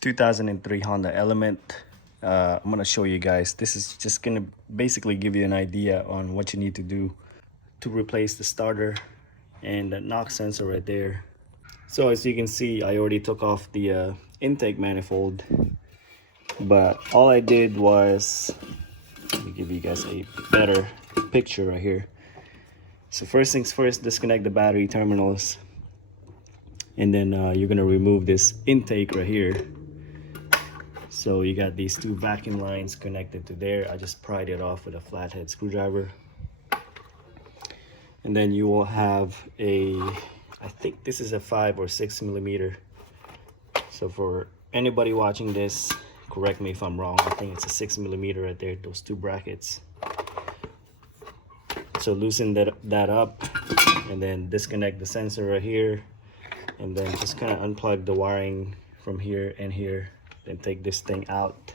2003 Honda Element. I'm gonna show you guys. This is just gonna basically give you an idea on what you need to do to replace the starter and the knock sensor right there. So as you can see, I already took off the intake manifold, but all I did was, let me give you guys a better picture right here. So first things first, disconnect the battery terminals, and then you're gonna remove this intake right here. So you got these two vacuum lines connected to there. I just pried it off with a flathead screwdriver. And then you will have a, I think this is a 5 or 6 millimeter. So for anybody watching this, correct me if I'm wrong, I think it's a 6 millimeter right there, those two brackets. So loosen that up and then disconnect the sensor right here, and then just kind of unplug the wiring from here and here, then take this thing out.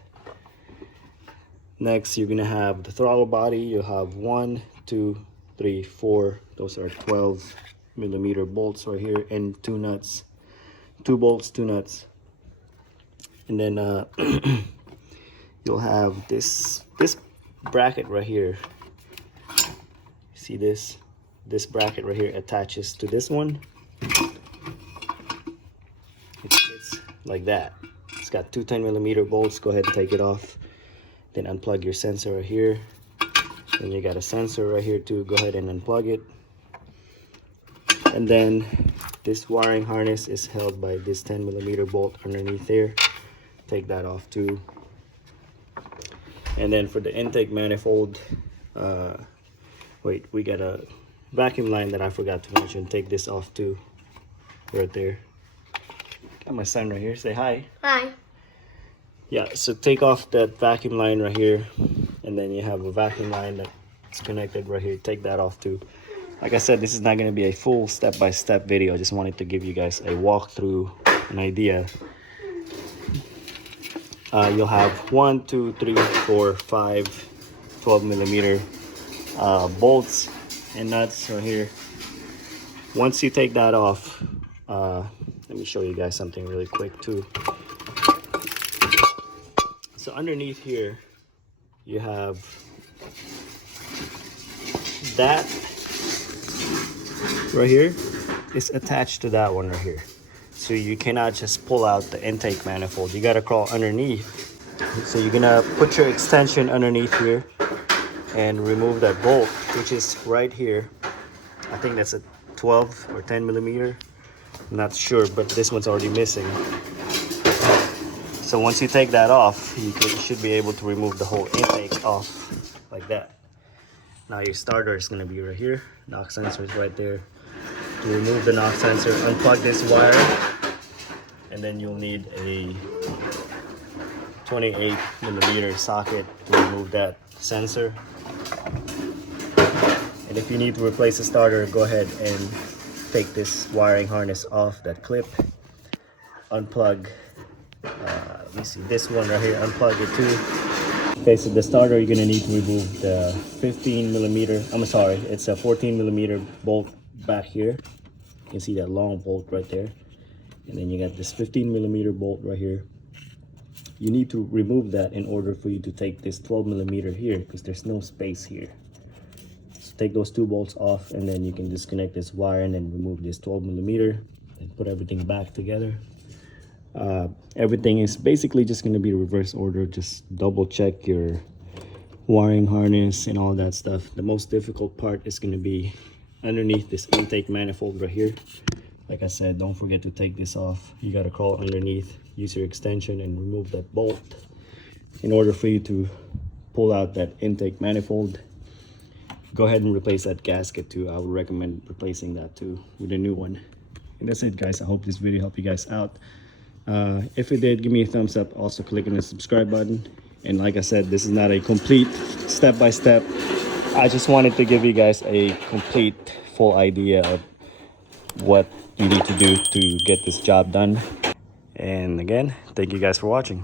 Next, you're gonna have the throttle body. You'll have 1, 2, 3, 4, those are 12 millimeter bolts right here, and 2 nuts, 2 bolts, 2 nuts. And then you'll have this bracket right here. See this bracket right here attaches to this one. It's like that. It's got 2 10 millimeter bolts. Go ahead and take it off, then unplug your sensor right here. Then you got a sensor right here too. Go ahead and unplug it. And then this wiring harness is held by this 10 millimeter bolt underneath there. Take that off too. And then for the intake manifold, wait, we got a vacuum line that I forgot to mention. Take this off too, right there. Got my son right here. Say hi. Hi. Yeah, so take off that vacuum line right here, and then you have a vacuum line that's connected right here. Take that off too. Like I said, this is not going to be a full step-by-step video. I just wanted to give you guys a walkthrough, an idea. You'll have 1, 2, 3, 4, 5 12 millimeter bolts and nuts right here. Once you take that off, let me show you guys something really quick too. So underneath here, you have that right here is attached to that one right here. So you cannot just pull out the intake manifold. You gotta crawl underneath. So you're gonna put your extension underneath here and remove that bolt, which is right here. I think that's a 12 or 10 millimeter. I'm not sure, but this one's already missing. So once you take that off, you should be able to remove the whole intake off like that. Now your starter is gonna be right here. Knock sensor is right there. To remove the knock sensor, unplug this wire, and then you'll need a 28 millimeter socket to remove that sensor. And if you need to replace the starter, go ahead and take this wiring harness off that clip. Unplug, let me see, this one right here, unplug it too. Okay, so the starter, you're gonna need to remove the 15 millimeter, I'm sorry, it's a 14 millimeter bolt back here. You can see that long bolt right there. And then you got this 15 millimeter bolt right here. You need to remove that in order for you to take this 12 millimeter here, because there's no space here. So take those 2 bolts off, and then you can disconnect this wire and then remove this 12 millimeter and put everything back together. Everything is basically just going to be reverse order. Just double check your wiring harness and all that stuff. The most difficult part is going to be underneath this intake manifold right here. Like I said, don't forget to take this off. You got to crawl underneath, use your extension and remove that bolt in order for you to pull out that intake manifold. Go ahead and replace that gasket too. I would recommend replacing that too with a new one. And that's it, guys. I hope this video helped you guys out. If it did, give me a thumbs up. Also click on the subscribe button. And like I said, this is not a complete step-by-step. I just wanted to give you guys a complete full idea of what you need to do to get this job done. And again, thank you guys for watching.